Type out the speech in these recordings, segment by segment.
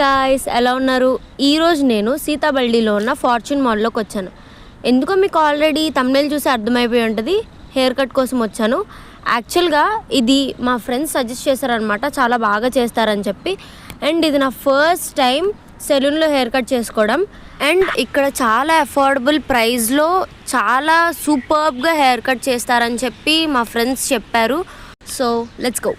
గాయ్స్, ఎలా ఉన్నారు? ఈరోజు నేను సీతాబల్డిలో ఉన్న ఫార్చ్యూన్ మాల్లోకి వచ్చాను. ఎందుకో మీకు ఆల్రెడీ తమ్నెయిల్ చూసి అర్థమైపోయి ఉంటుంది. హెయిర్ కట్ కోసం వచ్చాను. యాక్చువల్గా ఇది మా ఫ్రెండ్స్ సజెస్ట్ చేశారనమాట, చాలా బాగా చేస్తారని చెప్పి. అండ్ ఇది నా ఫస్ట్ టైం సెలూన్లో హెయిర్ కట్ చేసుకోవడం. అండ్ ఇక్కడ చాలా అఫోర్డబుల్ ప్రైస్లో చాలా సూపర్బ్గా హెయిర్ కట్ చేస్తారని చెప్పి మా ఫ్రెండ్స్ చెప్పారు. So let's go.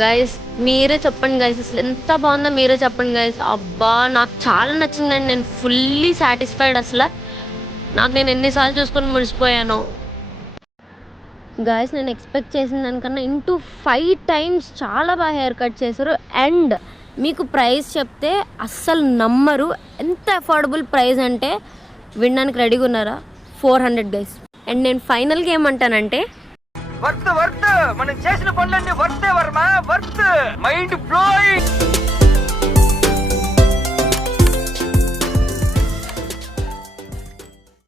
గైస్ మీరే చెప్పండి గైస్, అసలు ఎంత బాగుందో మీరే చెప్పండి గైస్. అబ్బా నాకు చాలా నచ్చిందండి, నేను ఫుల్లీ సాటిస్ఫైడ్. అసలు నేను ఎన్నిసార్లు చూసుకొని మురిసిపోయాను గైస్. నేను ఎక్స్పెక్ట్ చేసిన దానికన్నా ఇంటూ 5 times చాలా బాగా హెయిర్ కట్ చేశారు. అండ్ మీకు ప్రైస్ చెప్తే అస్సలు నమ్మరు, ఎంత అఫోర్డబుల్ ప్రైస్ అంటే వినడానికి రెడీగా ఉన్నారా? 400 గైస్. అండ్ నేను ఫైనల్గా ఏమంటానంటే, వర్త్ మనం చేసిన పనులన్నీ వర్తే వర్మ, వర్త్ మైండ్ బ్లోయింగ్.